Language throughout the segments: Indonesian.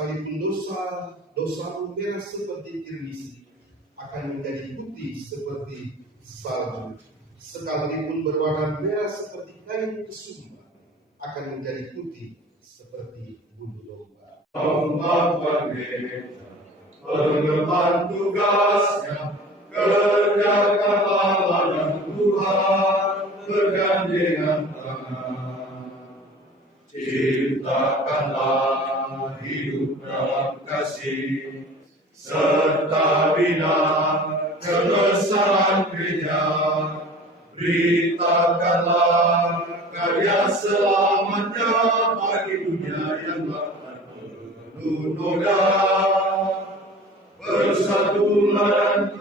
sekalipun dosamu merah seperti kirmisi, akan menjadi putih seperti salju. Sekalipun berwarna merah seperti kain kesumba, akan menjadi putih seperti bulu domba. Pengemban tugasnya, kerjakanlah ladang Tuhan bergandengan tangan. Ciptakanlah hidup dalam kasih, serta bina kebesaran gereja. Beritakanlah karya selamatnya bagi dunia yang bahkan penuh noda. Bersatulah dan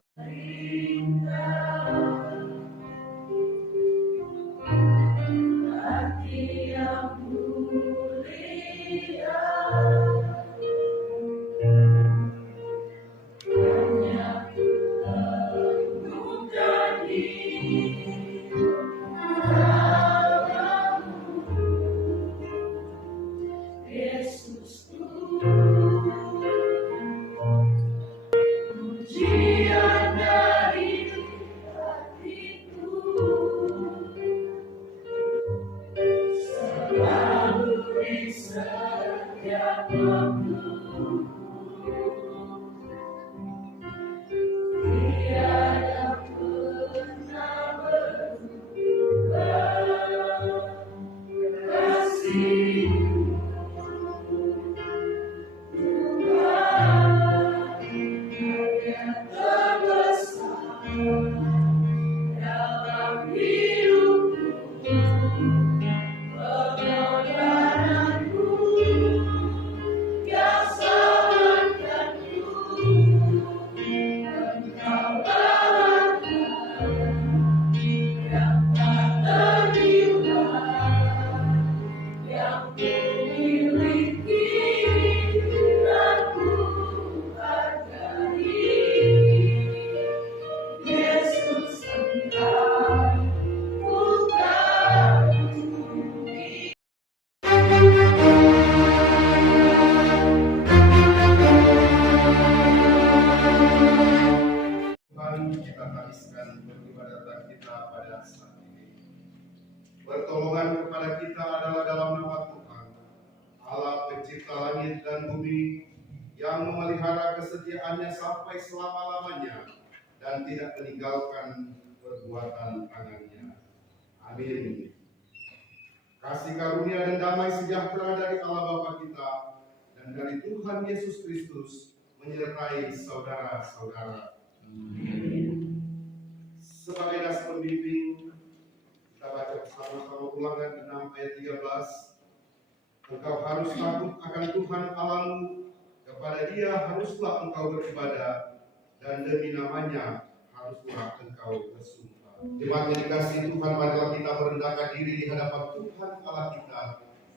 pertolongan kepada kita adalah dalam nama Tuhan, Allah pencipta langit dan bumi, yang memelihara kesetiaannya sampai selama-lamanya dan tidak meninggalkan perbuatan tangannya. Amin. Kasih karunia dan damai sejahtera dari Allah Bapa kita dan dari Tuhan Yesus Kristus menyertai saudara-saudara. Amin. Sebagai das pembimbing, kita baca bersama-sama Ulangan 6 ayat 13. Engkau harus takut akan Tuhan Allahmu, kepada Dia haruslah engkau beribadah, dan demi namanya haruslah engkau bersumpah. Jemaat yang dikasihi Tuhan, marilah kita merendahkan diri di hadapan Tuhan Allah kita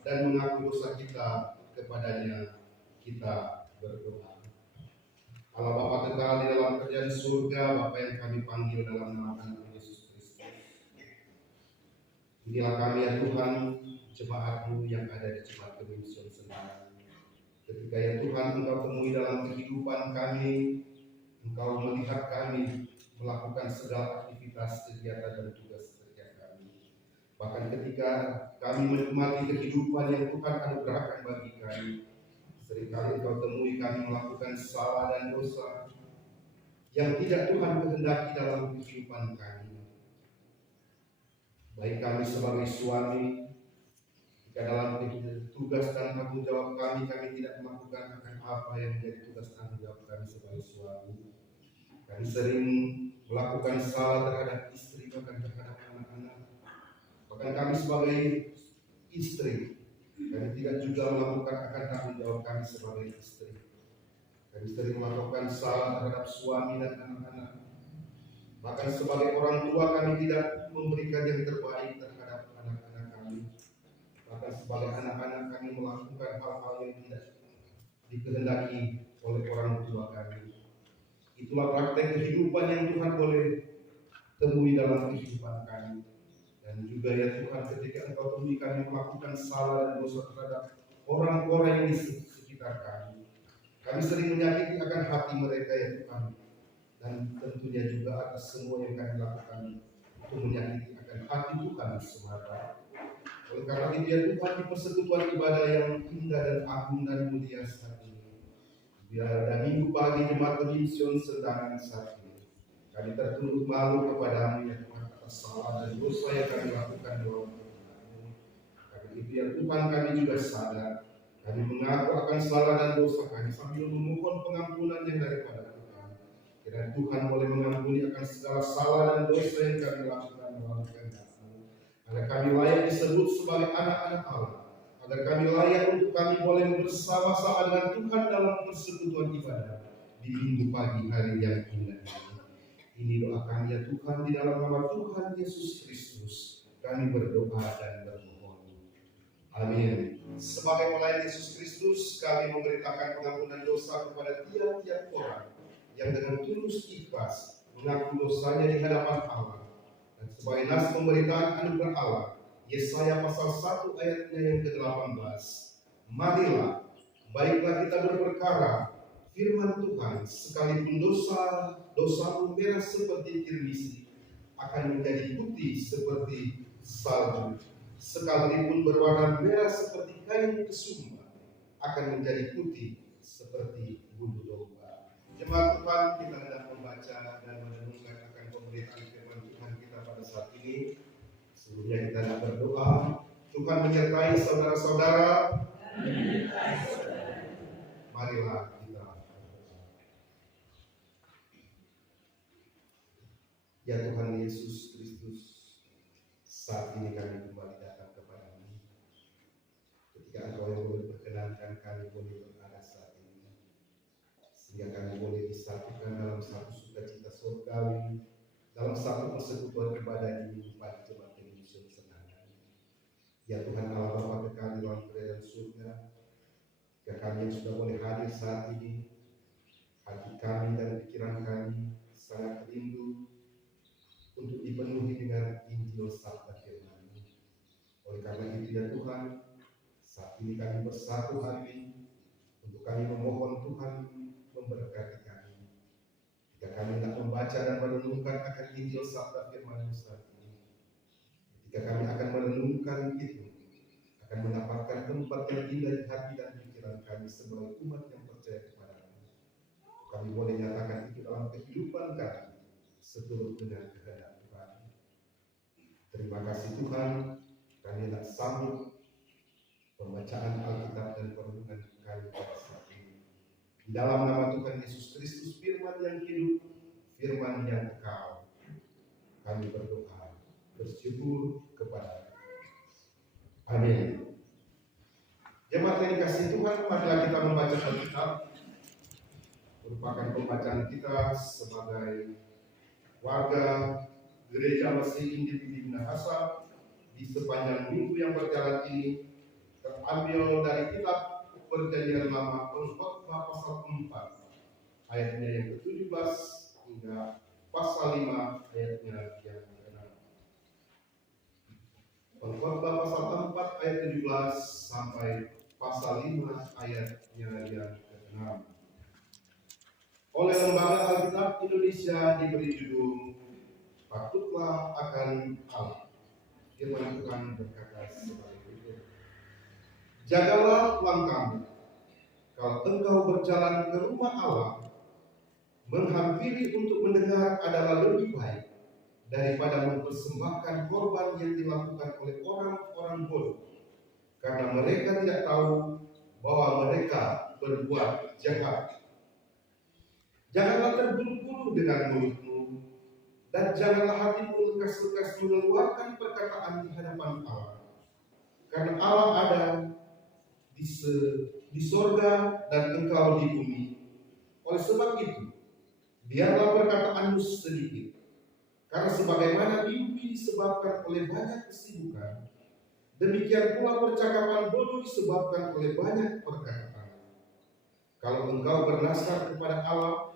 dan mengaku dosa kita kepadanya. Kita berdoa. Allah Bapa kekal di dalam kerajaan surga, Bapa yang kami panggil dalam nama Anak Yesus Kristus. Inilah kami ya Tuhan, jemaat-Mu yang ada di Jemaat Kebensian Senang. Ketika ya Tuhan Engkau temui dalam kehidupan kami, Engkau melihat kami melakukan segala aktivitas, kegiatan dan tugas kerja kami. Bahkan ketika kami menikmati kehidupan yang Tuhan anugerahkan bagi kami, seringkali Engkau temui kami melakukan salah dan dosa yang tidak Tuhan kehendaki dalam kehidupan kami. Baik kami sebagai suami, jika dalam tugas dan tanggung jawab kami tidak melakukan akan apa yang menjadi tugas tanggung jawab kami sebagai suami. Kami sering melakukan salah terhadap istri, bahkan terhadap anak-anak. Bahkan kami sebagai istri, kami tidak juga melakukan akan tanggung jawab kami sebagai istri. Kami sering melakukan salah terhadap suami dan anak-anak. Bahkan sebagai orang tua kami tidak memberikan yang terbaik terhadap anak-anak kami. Bahkan sebagai anak-anak kami melakukan hal-hal yang tidak dikehendaki oleh orang tua kami. Itulah praktek kehidupan yang Tuhan boleh temui dalam kehidupan kami. Dan juga ya Tuhan, ketika Engkau temui kami melakukan salah dan dosa terhadap orang-orang yang di sekitar kami, Kami sering menyakiti akan hati mereka ya Tuhan, dan tentunya juga atas semua yang kami lakukan untuk menyakiti akan hati Tuhan semata. Oleh karena itu ya Tuhan, di persekutuan ibadah yang indah dan agung dan mulia saat ini, biar ada minggu pagi jemaat Sion sedang saat ini, kami tertunduk malu kepadamu ya Tuhan atas salah dan dosa yang kami lakukan di bawah firman-Mu. Karena itu ya Tuhan, kami juga sadar, kami mengaku akan salah dan dosa kami sambil memohon pengampunan yang daripada Tuhan. Kiranya Tuhan boleh mengampuni akan segala salah dan dosa yang kami lakukan dalam kehendak-Mu, agar kami layak disebut sebagai anak-anak Allah, agar kami layak untuk kami boleh bersama-sama dengan Tuhan dalam persekutuan ibadah di minggu pagi hari yang indah ini. Ini doa kami ya Tuhan, di dalam nama Tuhan Yesus Kristus kami berdoa dan bermohon. Amin. Sebagai pelayan Yesus Kristus, kami memberitakan pengampunan dosa kepada tiap-tiap orang yang dengan tulus ikhlas mengaku dosanya di hadapan Allah. Dan sebagai nas pemberitaan anugerah Allah, Yesaya pasal 1 ayatnya yang ke-18. Marilah, baiklah kita berperkara firman Tuhan, sekalipun dosamu merah seperti kirmisi, akan menjadi putih seperti salju. Sekalipun berwarna merah seperti kain kesumba, akan menjadi putih seperti bulu domba. Jemaat Tuhan, kita hendak membaca dan merenungkan akan pemberitaan firman Tuhan kita pada saat ini. Sebelumnya kita hendak berdoa. Tuhan menyertai saudara-saudara. Marilah kita berdoa. Ya Tuhan Yesus Kristus, saat ini kami kembali datang kepadamu. Ketika Engkau yang boleh berkenankan kami boleh berada saat ini, sehingga kami boleh disatukan dalam satu sukacita surgawi, dalam satu persekutuan ibadah di minggu pagi jemaat Sion Senangan. Ya Tuhan Allah Bapa kekal dalam kerajaan surga, jika kami yang sudah boleh hadir saat ini, hati kami dan pikiran kami sangat rindu untuk dipenuhi dengan Injil sabda firman-Mu. Oleh karena itu ya Tuhan, saat ini kami bersatu hati untuk kami memohon Tuhan memberkati kami. Jika kami hendak membaca dan merenungkan akan Injil sabda firman-Mu saat ini, jika kami akan merenungkan itu, akan mendapatkan tempat yang indah di hati dan pikiran kami sebagai umat yang percaya kepada-Mu. Kami boleh nyatakan itu dalam kehidupan kami seturut dengan kehendak Tuhan. Terima kasih Tuhan, kami hendak sambut pembacaan Alkitab dan perenungan kami pada saat ini. Di dalam nama Tuhan Yesus Kristus, firman yang hidup, firman yang kekal, kami berdoa, bersyukur kepada. Amin. Jemaat yang dikasihi Tuhan, marilah kita membaca Alkitab. Merupakan pembacaan kita sebagai warga Gereja Masih Injil di Minahasa di sepanjang minggu yang berjalan ini, terambil dari kitab Perjanjian Lama Pengkhotbah pasal 4 ayatnya yang ke-17 hingga pasal 5 ayatnya yang ke-6. Pengkhotbah pasal 4 ayat 17 sampai pasal 5 ayatnya yang ke-6. Oleh Lembaga Alkitab Indonesia diberi judul Patutlah akan Allah. Firman Tuhan berkata sebagai berikut. Jagalah langkahmu, kalau engkau berjalan ke rumah Allah, menghampiri untuk mendengar adalah lebih baik daripada mempersembahkan korban yang dilakukan oleh orang-orang bodoh, karena mereka tidak tahu bahwa mereka berbuat jahat. Janganlah terburu-buru dengan mulutmu, dan janganlah hatimu lekas-lekas mengeluarkan perkataan di hadapan Allah, karena Allah ada di sorga dan engkau di bumi. Oleh sebab itu, biarlah perkataanmu sedikit, karena sebagaimana mimpi disebabkan oleh banyak kesibukan, demikian pula percakapan bodoh disebabkan oleh banyak perkataan. Kalau engkau bernasar kepada Allah,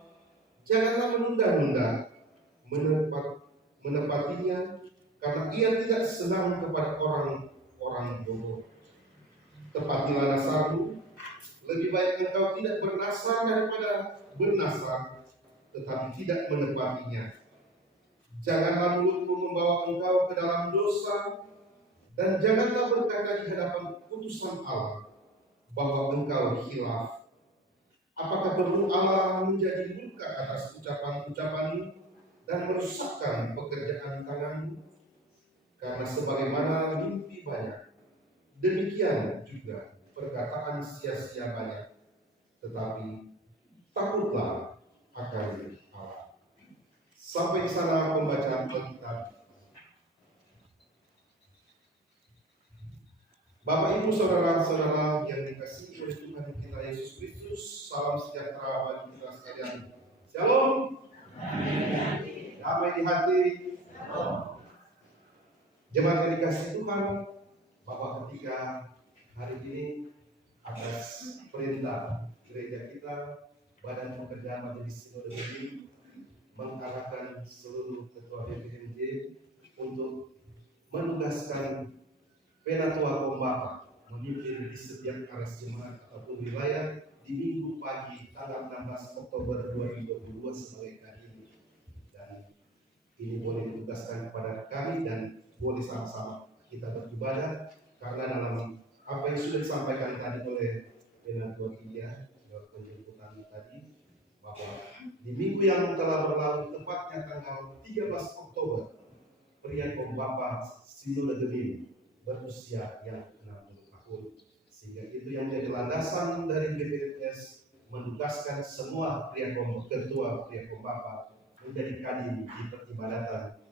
janganlah menunda-nunda menepatinya, karena ia tidak senang kepada orang-orang bodoh. Tepatilah nasarmu, Lebih baik engkau tidak bernasar daripada bernasar, tetapi tidak menepatinya. Janganlah mulutmu membawa engkau ke dalam dosa, dan janganlah berkata di hadapan putusan Allah bahwa engkau khilaf. Apakah perlu Allah menjadi murka atas ucapan-ucapanmu dan merusakkan pekerjaan tanganmu? Karena sebagaimana mimpi banyak, demikian juga perkataan sia-sia banyak. Tetapi takutlah akan Allah. Sampai di sana pembacaan Alkitab. Bapak, Ibu, saudara-saudara yang dikasihi oleh Tuhan kita Yesus Kristus, salam sejahtera bagi kita sekalian. Shalom. Damai di hati. Jemaat yang dikasihi Tuhan, Bapak ketiga hari ini atas perintah gereja kita, Badan Pekerjaan Majelis Sinode ini mengarahkan seluruh ketua BPMJ untuk menugaskan Penatua Pembapa memimpin di setiap aras jemaat ataupun wilayah di Minggu pagi tanggal 16 Oktober 2022 sebagai kadin. Dan ini boleh ditugaskan kepada kami dan boleh sama-sama kita beribadah, karena dalam apa yang sudah disampaikan tadi oleh Penatua Tiga dalam penjemputan tadi, bahwa di minggu yang telah berlalu, tepatnya tanggal 13 Oktober, pria Pembapa Sinode Gemini berusia yang 60 tahun, sehingga itu yang menjadi landasan dari BPMS menugaskan semua ketua pria Pembapa menjadi kadin di peribadatan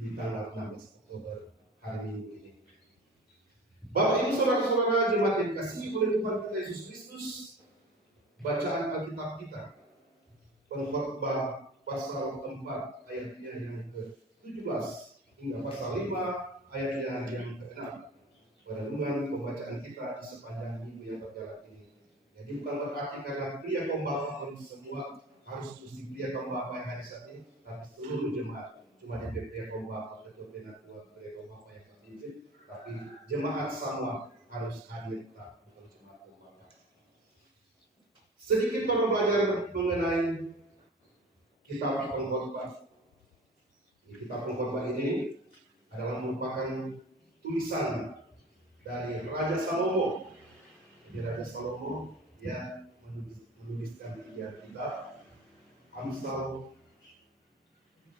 di tanggal 16 Oktober hari Minggu ini. Bapak, Ibu, saudara-saudara jemaat yang dikasihi oleh Tuhan kita Yesus Kristus, bacaan Alkitab kita Pengkhotbah pasal 4 ayatnya yang ke-17 hingga pasal 5 ayatnya yang ke-6. Perenungan pembacaan kita di sepanjang minggu yang berjalan ini. Jadi bukan berarti karena pria Pembapa pun semua harus mesti pria Pembapa yang hadir saat ini, tapi seluruh jemaat. Cuma di pria Pembapa, ketua Penatua, pria Pembapa yang aktif, tapi jemaat semua harus hadir, tak bukan jemaat Pembapa. Sedikit kalau belajar mengenai kitab Pengkhotbah. Kitab Pengkhotbah ini adalah merupakan tulisan dari Raja Salomo. Jadi Raja Salomo dia menuliskan 3 kitab: Amsal,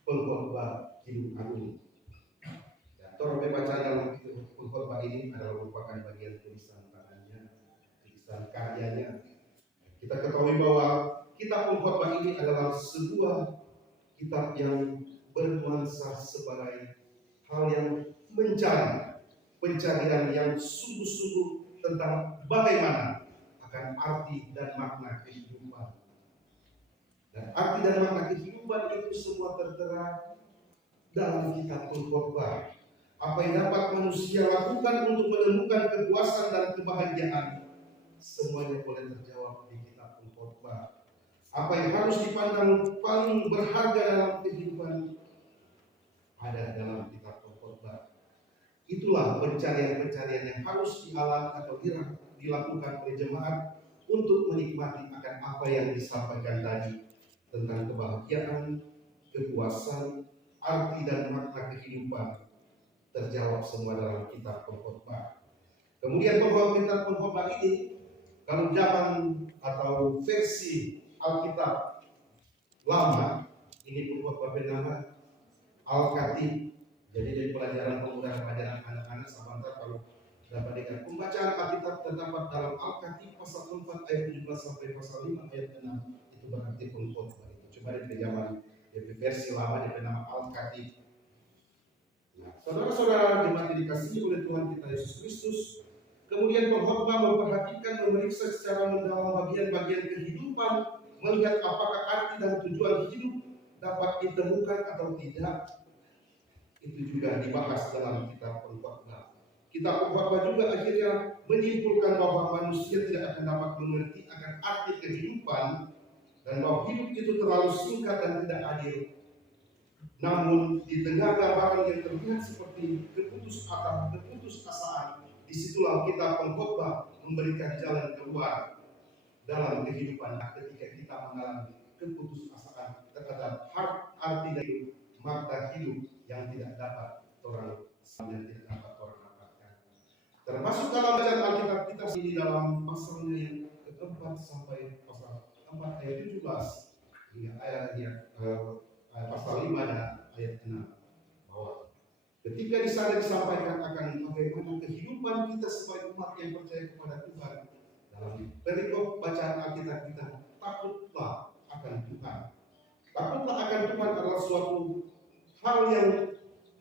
Pengkhotbah, Kidung Agung. Dan Torbe baca dalam Pengkhotbah ini adalah merupakan bagian tulisan tangannya, tulisan karyanya. Kita ketahui bahwa kitab Pengkhotbah ini adalah sebuah kitab yang bernuansa sebagai hal yang mencari pencarian yang sungguh-sungguh tentang bagaimana akan arti dan makna kehidupan. Dan arti dan makna kehidupan itu semua tertera dalam kitab Pengkhotbah. Apa yang dapat manusia lakukan untuk menemukan kepuasan dan kebahagiaan, semuanya boleh terjawab di kitab Pengkhotbah. Apa yang harus dipandang paling berharga dalam kehidupan ada dalam kitab Pengkhotbah. Itulah pencarian-pencarian yang harus dialami atau dilakukan oleh jemaat untuk menikmati akan apa yang disampaikan tadi tentang kebahagiaan, kepuasan, arti dan makna kehidupan, terjawab semua dalam kitab Pengkhotbah. Kemudian kitab Pengkhotbah ini, kalau zaman atau versi Alkitab lama, ini Pengkhotbah bernama Al-Khatib. Jadi dari pelajaran pemuda pelajaran anak-anak sebentar kalau dapat dengar pembacaan Alkitab terdapat dalam Al-Khatib pasal 4 ayat 17 sampai pasal 5 ayat 6. Itu berarti Pengkhotbah itu. Coba di zaman versi lama bernama Al-Khatib. Nah, saudara-saudara jemaat yang dikasihi oleh Tuhan kita Yesus Kristus, kemudian Pengkhotbah memperhatikan, memeriksa secara mendalam bagian-bagian kehidupan, melihat apakah arti dan tujuan hidup dapat ditemukan atau tidak. Itu juga dibahas dalam kitab Pengkhotbah. Kitab Pengkhotbah juga akhirnya menyimpulkan bahwa manusia tidak akan dapat mengerti akan arti kehidupan, dan bahwa hidup itu terlalu singkat dan tidak adil. Namun di tengah gambaran yang terlihat seperti keputusasaan, disitulah kitab Pengkhotbah memberikan jalan keluar. dalam kehidupan ketika kita mengalami keputusasaan terhadap arti dari hidup, makna hidup yang tidak dapat orang dapatkan. Termasuk dalam bacaan Alkitab kita ini dalam pasalnya yang keempat sampai pasal 4 ayat 17 hingga pasal 5 dan ayat 6, bahwa ketika di sana disampaikan akan bagaimana kehidupan kita sebagai umat yang percaya kepada Tuhan. Dalam perikop bacaan Alkitab kita, takutlah akan Tuhan. Takutlah akan Tuhan adalah suatu hal yang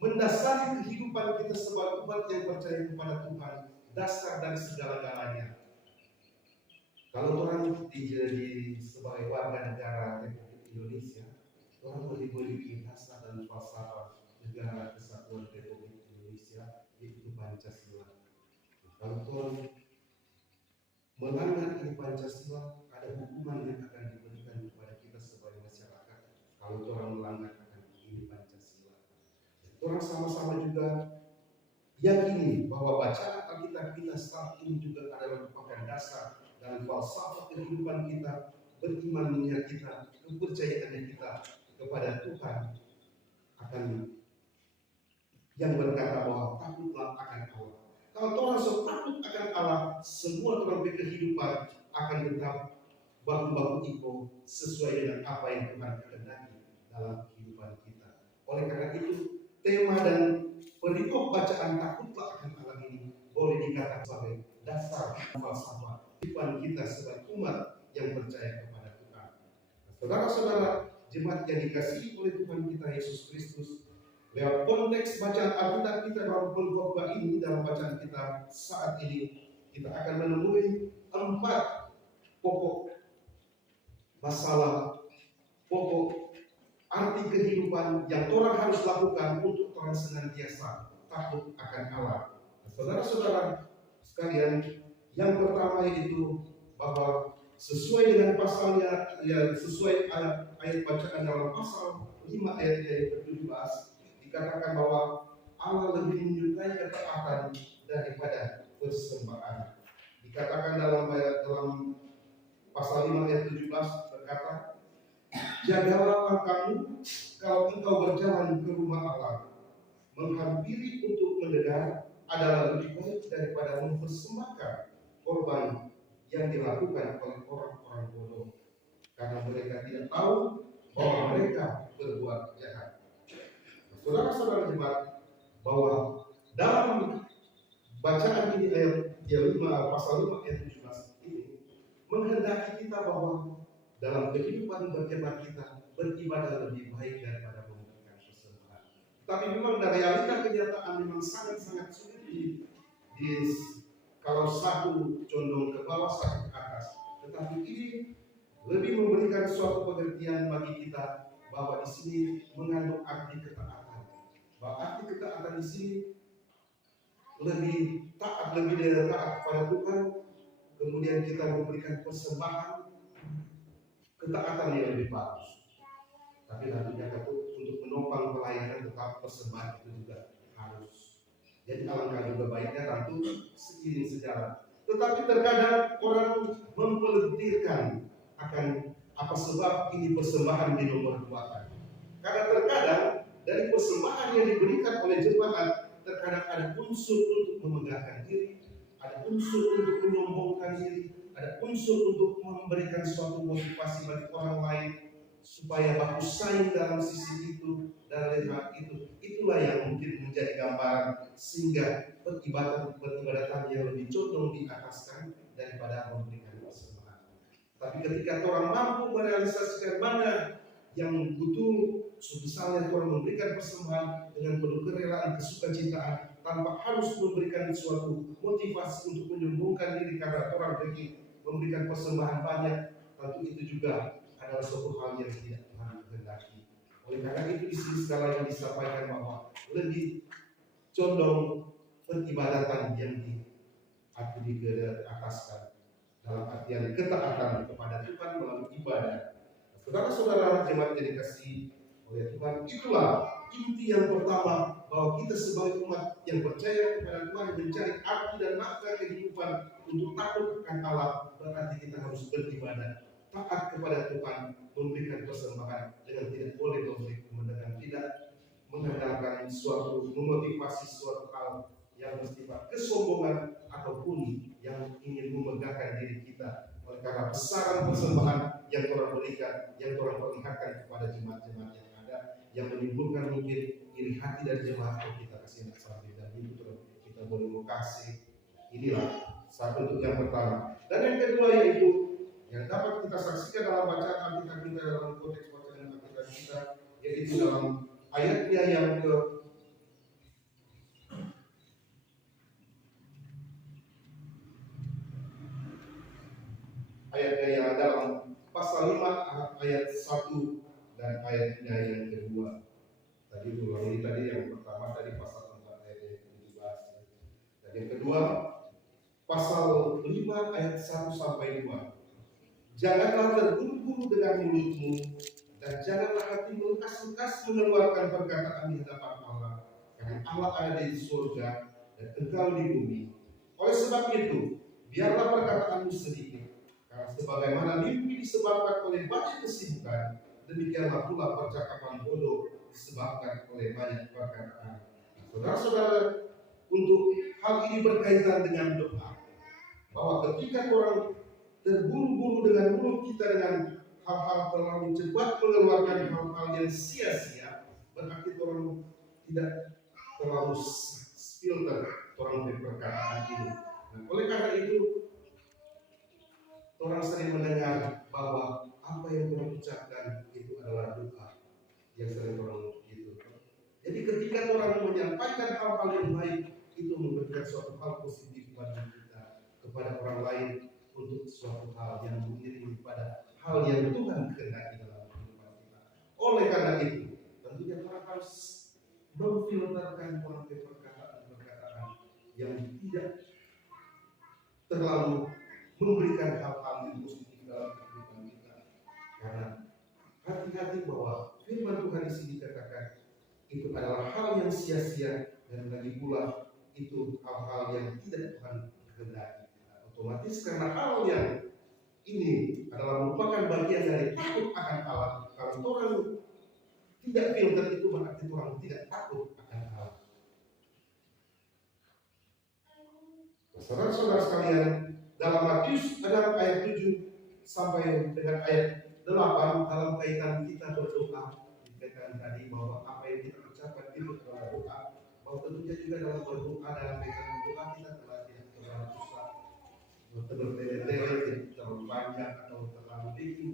mendasari kehidupan kita sebagai umat yang percaya kepada Tuhan, dasar dari segala-galanya. Kalau orang jadi sebagai warga negara Republik Indonesia, orang memiliki dasar dan falsafah negara kesatuan Republik Indonesia, yaitu Pancasila. Kalau orang melanggar ini Pancasila, ada hukuman yang akan diberikan kepada kita sebagai masyarakat. Kalau orang melanggar ini Pancasila, orang sama-sama juga yakini bahwa bacaan Alkitab kita saat ini juga adalah merupakan dasar dan falsafah kehidupan kita, berimannya kita, kepercayaannya kita kepada Tuhan, akan yang berkata bahwa takutlah akan Allah. Kalau orang takut akan Allah, semua topik kehidupan akan tetap baku-baku iko sesuai dengan apa yang Tuhan kehendaki dalam kehidupan kita. Oleh karena itu, tema dan perikop bacaan takutlah akan Allah ini boleh dikatakan sebagai dasar falsafah kehidupan kita sebagai umat yang percaya kepada Tuhan. Saudara-saudara, jemaat yang dikasihi oleh Tuhan kita Yesus Kristus, lewat konteks bacaan Alkitab kita dalam pengkhotbah ini, dalam bacaan kita saat ini, kita akan menemui 4 pokok masalah, pokok arti kehidupan yang orang harus lakukan untuk orang senantiasa takut akan Allah. Saudara-saudara sekalian, yang pertama itu bahwa sesuai dengan pasalnya, ya sesuai ayat bacaan dalam pasal 5 ayat 17, dikatakan bahwa Allah lebih menyukai ketaatan daripada persembahan. Dikatakan dalam pasal 5 ayat 17 berkata, jagalah langkahmu kalau engkau berjalan ke rumah Allah. Menghampiri untuk mendengar adalah lebih baik daripada mempersembahkan korban yang dilakukan oleh orang-orang bodoh, karena mereka tidak tahu bahwa mereka berbuat jahat. Saudara-saudara jemaat, bahwa dalam bacaan ini ayat 5 pasal 5 ayat 17 ini menghendaki kita bahwa dalam kehidupan berjemaat kita beribadah lebih baik daripada memberikan persembahan. Tapi memang dari realita kenyataan memang sangat-sangat sulit kalau satu condong ke bawah, satu ke atas. Tetapi ini lebih memberikan suatu pengertian bagi kita bahwa di sini mengandung arti ketaatan. Bahwa arti ketaatan di sini lebih taat kepada Tuhan, kemudian kita memberikan persembahan, ketaatan yang lebih bagus. Tapi tentunya untuk menopang pelayanan tetap persembahan itu juga harus. Jadi alangkah juga baiknya tentu seiring sejalan. Tetapi terkadang orang mempelentirkan akan apa sebab ini persembahan di nomor 2. Karena terkadang dari persembahan yang diberikan oleh jemaat, terkadang ada unsur untuk memegahkan diri, ada unsur untuk menyombongkan diri, ada unsur untuk memberikan suatu motivasi bagi orang lain supaya baku saing dalam sisi itu dan lain-lain itu. Itulah yang mungkin menjadi gambaran sehingga peribadatan yang lebih condong diataskan daripada memberikan persembahan. Tapi ketika orang mampu merealisasikan mana yang betul, misalnya orang memberikan persembahan dengan penuh kerelaan, kesukacitaan, tanpa harus memberikan suatu motivasi untuk menyombongkan diri karena orang ingin memberikan persembahan banyak, tentu itu juga adalah suatu hal yang tidak Tuhan kehendaki. Oleh karena itu di sini sekali lagi disampaikan bahwa lebih condong peribadatan yang diataskan dalam artian ketaatan kepada Tuhan melalui ibadah. Saudara-saudara jemaat yang dikasihi oleh Tuhan, itulah inti yang pertama bahwa kita sebagai umat yang percaya kepada Tuhan mencari arti dan makna kehidupan untuk takut akan Allah, berarti kita harus beribadah, taat kepada Tuhan, memberikan persembahan dengan tidak boleh memberi kemenangan, tidak mengandalkan suatu memotivasi suatu hal yang bersifat kesombongan ataupun yang ingin memegahkan diri kita. Oleh karena besaran persembahan yang Tuhan berikan, yang Tuhan perlihatkan kepada jemaat-jemaat yang ada, yang menimbulkan mungkin iri hati dan jemaat, kita kasih sampai dan itu kita boleh mau kasih. Inilah satu untuk yang pertama. Dan yang kedua yaitu yang dapat kita saksikan dalam bacaan Alkitab kita, dalam konteks bacaan Alkitab kita, yaitu dalam ayatnya yang dalam pasal 5 ayat 1 dan ayatnya yang kedua. Tadi ulangi tadi yang pertama tadi pasal 4 ayat yang ke-17. Dan yang kedua pasal 5 ayat 1 sampai 2. Janganlah terburu-buru dengan mulutmu dan janganlah hatimu lekas-lekas mengeluarkan perkataan di hadapan Allah, karena Allah ada di surga dan engkau di bumi. Oleh sebab itu, biarlah perkataanmu sedikit, karena sebagaimana mimpi disebabkan oleh banyak kesibukan, demikianlah pula percakapan bodoh disebabkan oleh banyak perkataan. Saudara-saudara, untuk hal ini berkaitan dengan doa, bahwa ketika orang terburu-buru dengan mulut kita dengan hal-hal terlalu cepat mengeluarkan hal-hal yang sia-sia, berarti orang tidak terlalu filter orang berperkataan ini. Nah, oleh karena itu orang sering mendengar bahwa apa yang orang ucapkan itu adalah doa yang sering orang gitu. Jadi ketika orang menyampaikan hal-hal yang baik, itu memberikan suatu hal positif bagi kita, kepada orang lain, untuk suatu hal yang mengiringi pada hal yang Tuhan kehendaki dalam kehidupan kita. Oleh karena itu, tentunya orang harus memfilterkan orang perkataan yang tidak terlalu memberikan hal-hal yang positif dalam kehidupan kita. Karena hati-hati bahwa firman Tuhan di sini dikatakan itu adalah hal yang sia-sia, dan lagi pula itu hal-hal yang tidak Tuhan kehendaki. Otomatis karena hal yang ini adalah merupakan bagian dari takut akan Allah. Kalau orang tidak filter itu berarti orang tidak takut akan Allah. Saudara-saudara sekalian, dalam Matius ada ayat 7 sampai dengan ayat 8 dalam kaitan kita berdoa, dikatakan tadi bahwa apa yang kita ucapkan itu adalah doa. Bahwa tentunya juga dalam berdoa, dalam kaitan doa kita telah tidak terlalu susah, bertele-tele, tidak terlalu panjang atau terlalu bikin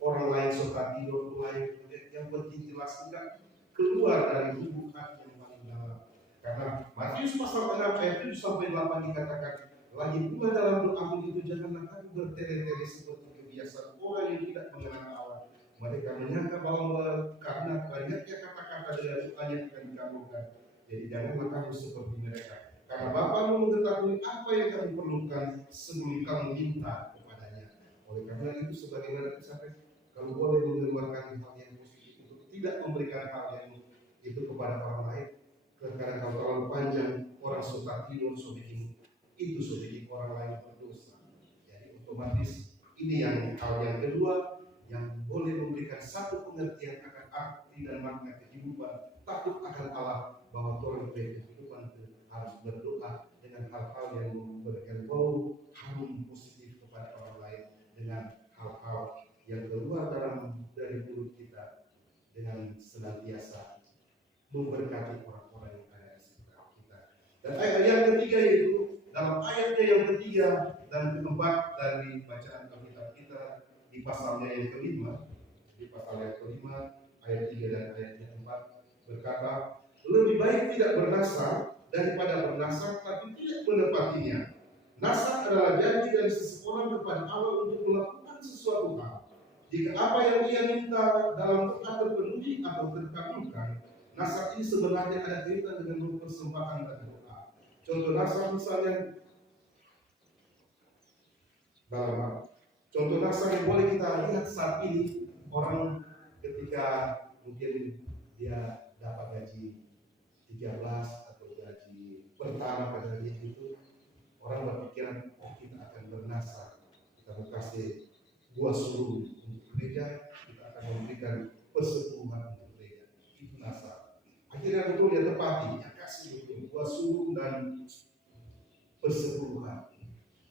orang lain suka tidur mulai. Yang penting jelas tidak keluar dari lubuk hati yang paling dalam. Karena Matius pasal 6 ayat 7 sampai 8 dikatakan, lagi pula dalam doamu itu janganlah kamu bertele-tele seperti kebiasaan orang yang tidak mengenal Allah. Mereka menyangka bahwa karena banyaknya kata-kata dengan doanya akan dikabulkan. Jadi janganlah kamu seperti mereka. Karena Bapamu mengetahui apa yang kamu perlukan sebelum kamu minta kepadanya. Oleh karena itu, sebagaimana disampaikan, kalau boleh mengeluarkan hal yang positif untuk tidak memberikan hal yang itu kepada orang lain. Karena kalau terlalu panjang, orang suka tidur, itu bikin orang lain berdosa. Jadi otomatis ini yang hal yang kedua yang boleh memberikan satu pengertian akan arti dan makna kehidupan, takut akan Allah, bahwa orang kehidupan harus berdoa dengan hal-hal yang memberikan bau harum positif kepada orang lain, dengan hal-hal yang keluar dari mulut kita, dengan senantiasa memberkati orang-orang yang ada di sekitar kita. Dan ayat yang ketiga yaitu dalam ayatnya yang ketiga dan keempat dari bacaan Alkitab kita di pasalnya yang kelima, di pasal yang kelima ayat 3 dan ayatnya 4 berkata, lebih baik tidak bernasar daripada bernasar tapi tidak menepatinya. Nasar adalah janji dari seseorang kepada Allah untuk melakukan sesuatu hal. Jika apa yang ia minta dalam doa terpenuhi atau terkabulkan, nasar ini sebenarnya ada kaitan dengan persembahan dan doa. Contoh nasar misalnya contoh nasar yang boleh kita lihat saat ini, orang ketika mungkin dia dapat gaji 3 13 atau gaji pertama pada hari itu, orang berpikiran, oh kita akan bernasar, kita mau kasih 2/10 untuk gereja, kita akan memberikan persepuluhan untuk gereja. Itu nasar. Akhirnya betul dia tepati, dia kasih betul 2/10 dan persepuluhan.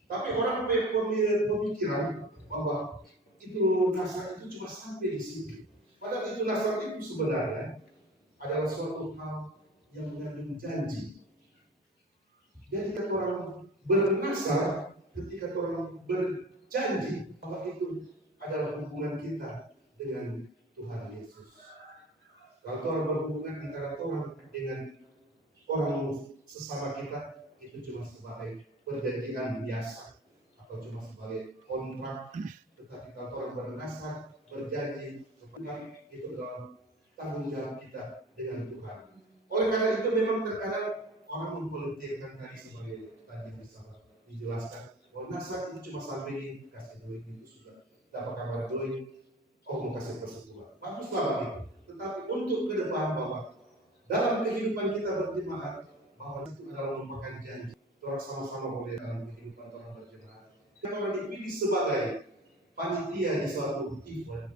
Tapi orang pemikiran bahwa itu nasar itu cuma sampai di situ. Padahal itu nasar itu sebenarnya adalah suatu hal yang mengandung janji. Jadi ketika orang bernasar, ketika orang berjanji bahwa itu adalah hubungan kita dengan Tuhan Yesus. Kalau orang berhubungan antara orang dengan orang sesama kita, itu cuma sebagai perjanjian biasa atau cuma sebagai kontrak. Tetapi kalau orang bernasar, berjanji, itu adalah tanggung jawab kita dengan Tuhan. Oleh karena itu memang terkadang orang mempolitikkan tadi sebagai tadi bisa dijelaskan bahwa nasar itu cuma sampai kasih duit itu sudah dapat kabar duit, oh mau kasih persepuluhan, baguslah begitu. Tetapi untuk ke depan bahwa dalam kehidupan kita berjemaat, bahwa itu adalah merupakan janji. Orang sama-sama boleh dalam kehidupan orang berjemaat. Yang orang dipilih sebagai panitia di suatu event,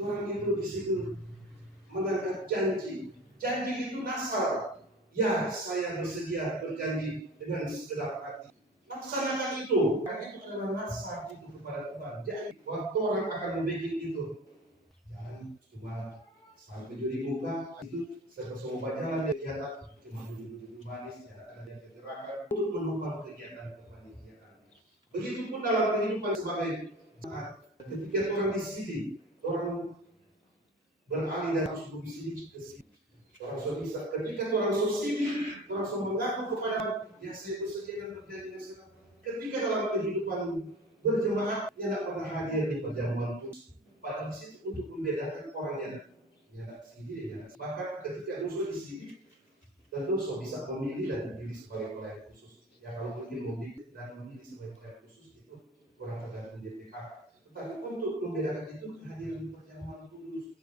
orang itu di situ mengangkat janji. Janji itu nasar. Ya, saya bersedia berjanji dengan segenap hati. Laksanakan itu. Karena itu adalah nasar itu kepada Tuhan. Jadi, waktu orang akan membikin itu, jangan cuma sampai di muka itu semua jalan dia lihat cuma duduk-duduk manis, tidak ada yang kegerakan untuk menopang kegiatan kepanitiaan. Begitupun dalam kehidupan sebagai saat ketika orang di sini, orang beralih dari suku sini ke sini. Orang sudah bisa, ketika orang sini, orang sudah mengaku kepada ya saya bersedia dan berjanji dengan saya. Ketika dalam kehidupan berjemaat, dia tidak pernah hadir di perjamuan khusus. Pada di situ untuk membedakan orang yang tidak sini, yang bahkan ketika musuh di sini, tentu sudah bisa memilih dan dipilih sebagai pelayan khusus. Ya kalau mungkin memilih dan memilih sebagai pelayan khusus itu kurang tergantung DPH. Tetapi untuk membedakan itu kehadiran di perjamuan kudus.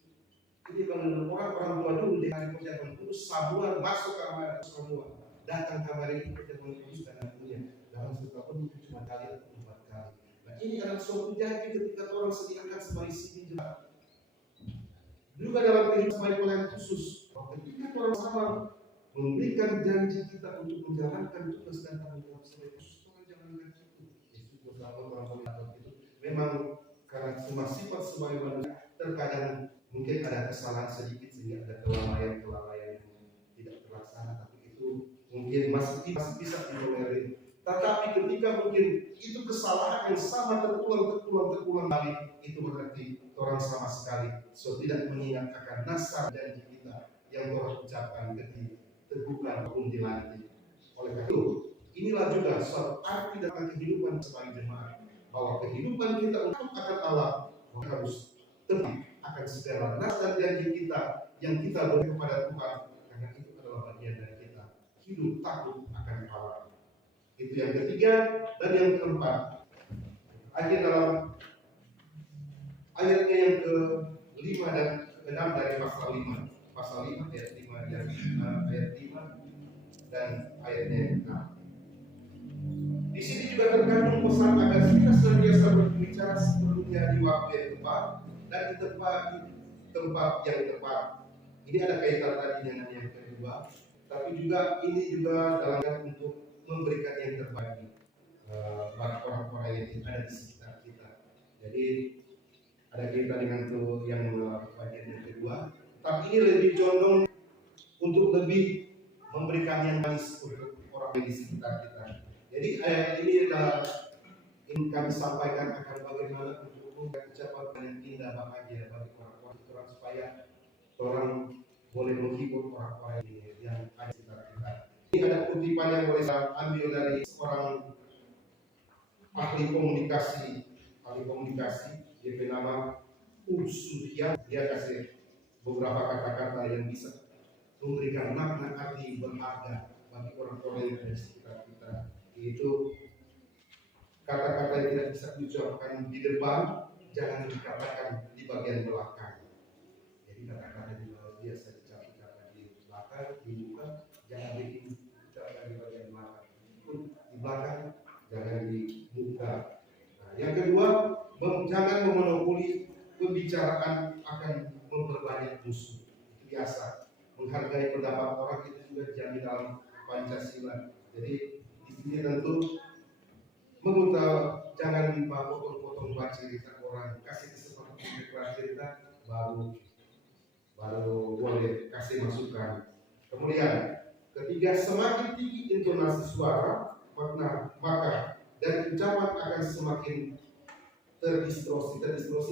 Jadi kalau orang tua dulu di hari perjamuan kudus, sabuan masuk kamar semua, datang kamar itu perjamuan kudus dan punya dalam setahun mungkin cuma kali atau 4 kali. Nah ini adalah suatu janji ketika orang sediakan sebagai sini jemaat. Juga dalam kehidupan sebagai pelayan khusus, ketika orang sama memberikan janji kita untuk menjalankan tugas dan tanggung jawab sebagai khusus, orang jalankan itu. Yesus bersama orang itu memang karena semua sifat sebagai manusia terkadang mungkin ada kesalahan sedikit sehingga ada kelalaian yang tidak terlaksana, tapi itu mungkin masih bisa ditolerir. Tetapi ketika mungkin itu kesalahan yang sama terulang kali, itu berarti orang sama sekali tidak mengingat akan nasar janji kita yang orang ucapkan ketika terbuka pun dilantik. Oleh karena itu, inilah juga suatu arti dalam kehidupan sebagai jemaat, bahwa kehidupan kita untuk akan Allah harus tepat akan segala nas dan janji kita yang kita beri kepada Tuhan, karena itu adalah bagian dari kita hidup takut akan Allah. Itu yang ketiga. Dan yang keempat, akhir dalam ayatnya yang ke-5 dan ke-6 dari pasal 5 ayat 5 dan ayat 5 dan ayatnya yang ke-6. Di sini juga terkandung pesan agar kita senantiasa berbicara sepenuhnya di waktu yang tepat dan di tempat yang tepat. Ini ada kaitan tadi dengan yang kedua, tapi juga ini juga dalam untuk memberikan yang terbaik bagi orang-orang yang ada di sekitar kita. Jadi ada kaitan dengan itu yang bagian yang kedua, tapi ini lebih condong untuk lebih memberikan yang manis untuk orang yang di sekitar kita. Jadi ini adalah ingin kami sampaikan akan bagaimana untuk memberikan ucapan yang indah bahagia bagi orang supaya orang boleh menghibur orang-orang yang ada di sekitar kita. Ini ada kutipan yang boleh saya ambil dari seorang ahli komunikasi, dia bernama Ursuhian. Dia kasih beberapa kata-kata yang bisa memberikan makna arti berharga bagi orang-orang yang ada di sekitar kita. Itu kata-kata yang tidak bisa diucapkan di depan, jangan dikatakan di bagian belakang. Jadi kata-kata yang biasa diucapkan di belakang, di orang itu juga dijamin dalam Pancasila. Jadi di sini tentu jangan potong-potong buat cerita orang, kasih kesempatan cerita baru boleh kasih masukan. Kemudian ketiga, semakin tinggi intonasi suara maka dan ucapan akan semakin terdistorsi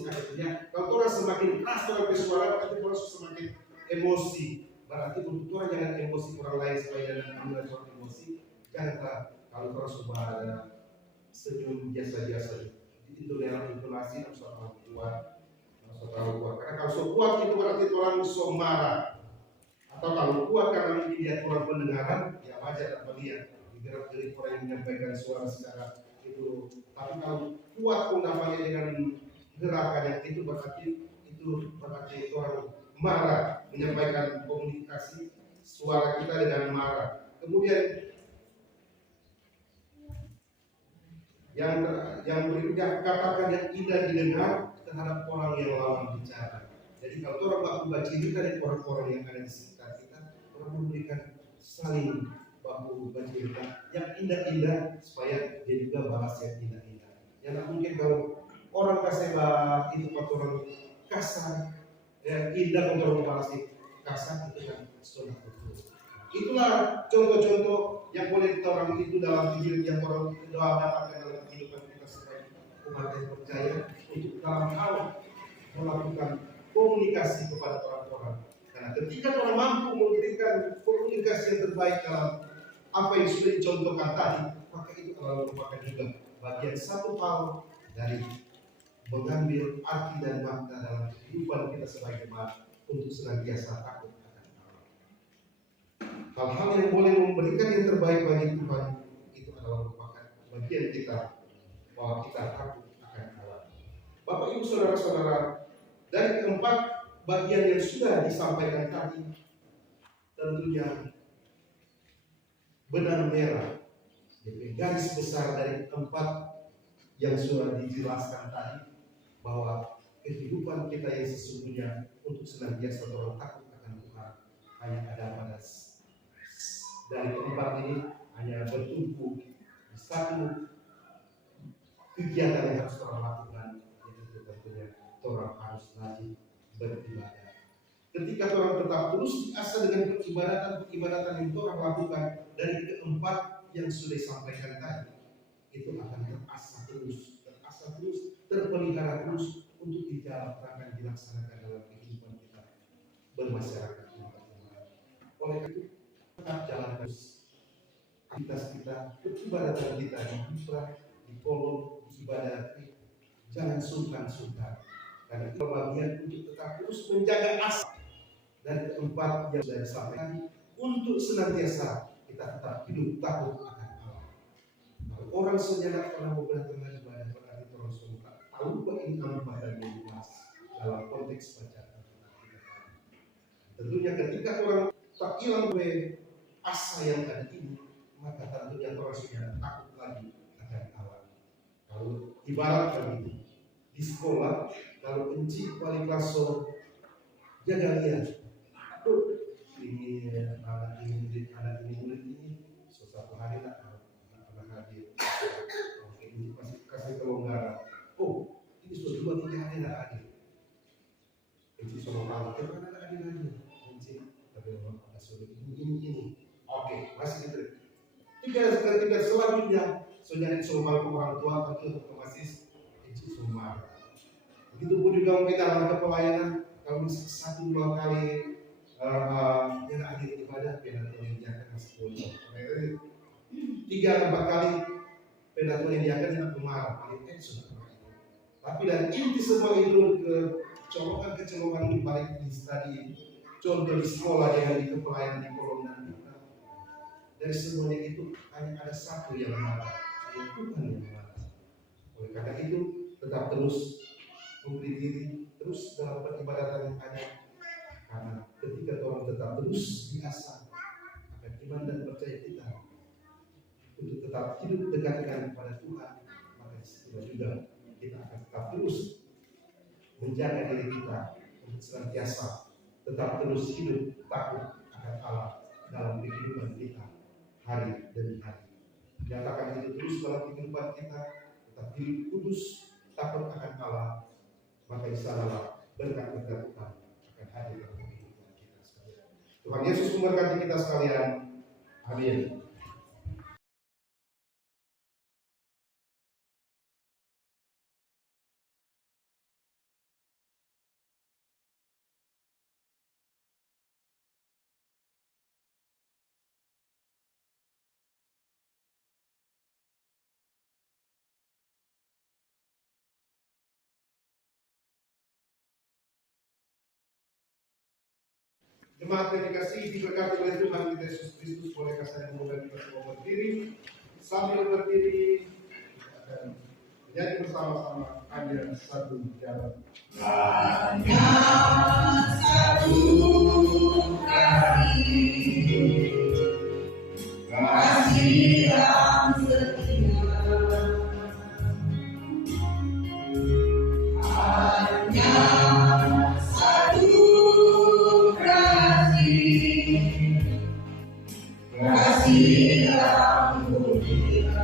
artinya kalau orang semakin keras dalam bersuara berarti orang semakin emosi, berarti untuk orang jangan emosi orang lain supaya jangan mengurangi suatu emosi. Jangan kalau orang coba ada senyum biasa-biasa itu dalam intonasi harus terlalu kuat karena kalau so kuat itu berarti orang so marah, atau kalau kuat karena dia orang pendengaran ya wajar apa dia gerak-gerik orang yang menyampaikan suara secara itu. Tapi kalau kuat pun namanya dengan gerakan yang itu berarti orang marah menyampaikan komunikasi suara kita dengan marah. Kemudian yang berikutnya, katakan yang indah didengar terhadap orang yang lawan bicara. Jadi kalau orang baku bercerita dari orang-orang yang ada di sekitar kita, orang memberikan saling baku bercerita yang indah-indah supaya dia juga balas yang indah-indah. Yang mungkin kalau orang kasih itu orang kasar, yang indah untuk orang balas kasar itu kan sunnah betul. Itulah contoh-contoh yang boleh kita orang itu dalam hidup yang orang dapatkan dalam kehidupan kita sebagai umat yang percaya untuk dalam hal melakukan komunikasi kepada orang-orang. Karena ketika orang mampu memberikan komunikasi yang terbaik dalam apa yang sudah dicontohkan tadi, maka itu merupakan juga bagian satu hal dari mengambil arti dan makna dalam kehidupan kita sebagai umat untuk senantiasa takut akan Allah. Hal-hal yang boleh memberikan yang terbaik bagi Tuhan itu adalah merupakan bagian kita bahwa kita takut akan Allah. Bapak Ibu Saudara-saudara, dari keempat bagian yang sudah disampaikan tadi, tentunya benang merah, garis besar dari empat yang sudah dijelaskan tadi, bahwa kehidupan kita yang sesungguhnya untuk senantiasa orang takut akan Tuhan hanya ada pada dari keempat ini hanya bertumpu di satu kegiatan yang harus orang lakukan, yaitu tentunya orang harus rajin beribadah. Ketika orang tetap terus diasah dengan peribadatan yang orang lakukan dari keempat yang sudah disampaikan tadi, itu akan terasah terus, terpelihara terus untuk dijalankan, dilaksanakan dalam kehidupan kita bermasyarakat. Oleh itu tetap jalan terus aktivitas kita, peribadatan kita di Bukra, di kolom, di ibadah, jangan sungkan-sungkan. Karena itu bagian untuk tetap terus menjaga asa dan keempat yang sudah disampaikan untuk senantiasa kita tetap hidup takut akan Allah. Kalau orang senyap pernah beberapa ibadah berarti terus sungkan. Tahu bahwa ini amat dan luas dalam konteks bacaan kita. Tentunya ketika orang tak hilang asa yang ada ini, maka tentunya orang sudah takut lagi akan Allah. Kalau ibarat begitu di sekolah, kalau encik wali kelas jaga lihat, ini anak ini murid ini suatu hari tak pernah hadir. Oke, ini masih kasih kelonggaran. Oh, ini sudah 2-3 hari tak hadir. Encik sama kamu, kemana tak hadir lagi? Encik, tapi ada suruh ini. Oke, masih gitu. Tidak selanjutnya saudara soal orang tua tentu otomatis itu semua. Begitupun juga kita dalam kepelayanan, kalau 1-2 kali yang akhir ibadah pedato yang diakan masih boleh. 3-4 kali pedato yang diakan tidak kemarah, paling sudah. Tapi dari inti semua itu kecolokan balik di tadi, contoh di sekolah yang di kepelayanan di kolom dan dari semuanya itu hanya ada satu yang marah, yaitu Tuhan yang marah. Oleh karena itu tetap terus memberi diri terus dalam peribadatan yang ada, karena ketika orang tetap terus diasah akan iman dan percaya kita untuk tetap hidup dekat kepada Tuhan, maka disitulah juga kita akan tetap terus menjaga diri kita untuk senantiasa tetap terus hidup takut akan Allah hari demi hari. Nyatakan itu terus dalam kehidupan kita, tetap hidup kudus, takut akan Allah, maka insyaAllah berkat-berkat Tuhan akan hadir dalam kehidupan kita sekalian. Tuhan Yesus memberkati kita sekalian. Amin. Jemaat yang dikasihi, diberkati oleh Tuhan kita Yesus Kristus, boleh saya memulai kita semua berdiri. Sambil berdiri, kita akan menyanyi bersama-sama hanya satu jalan. Hanya satu kasih, kasih yang setia. Hanya satu kasih, kasih yang mulia.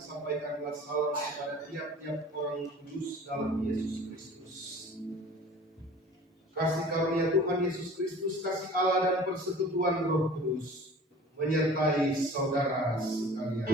Sampaikanlah salam kepada tiap-tiap orang kudus dalam Yesus Kristus. Kasih karunia Tuhan Yesus Kristus, kasih Allah dan persekutuan Roh Kudus menyertai saudara sekalian.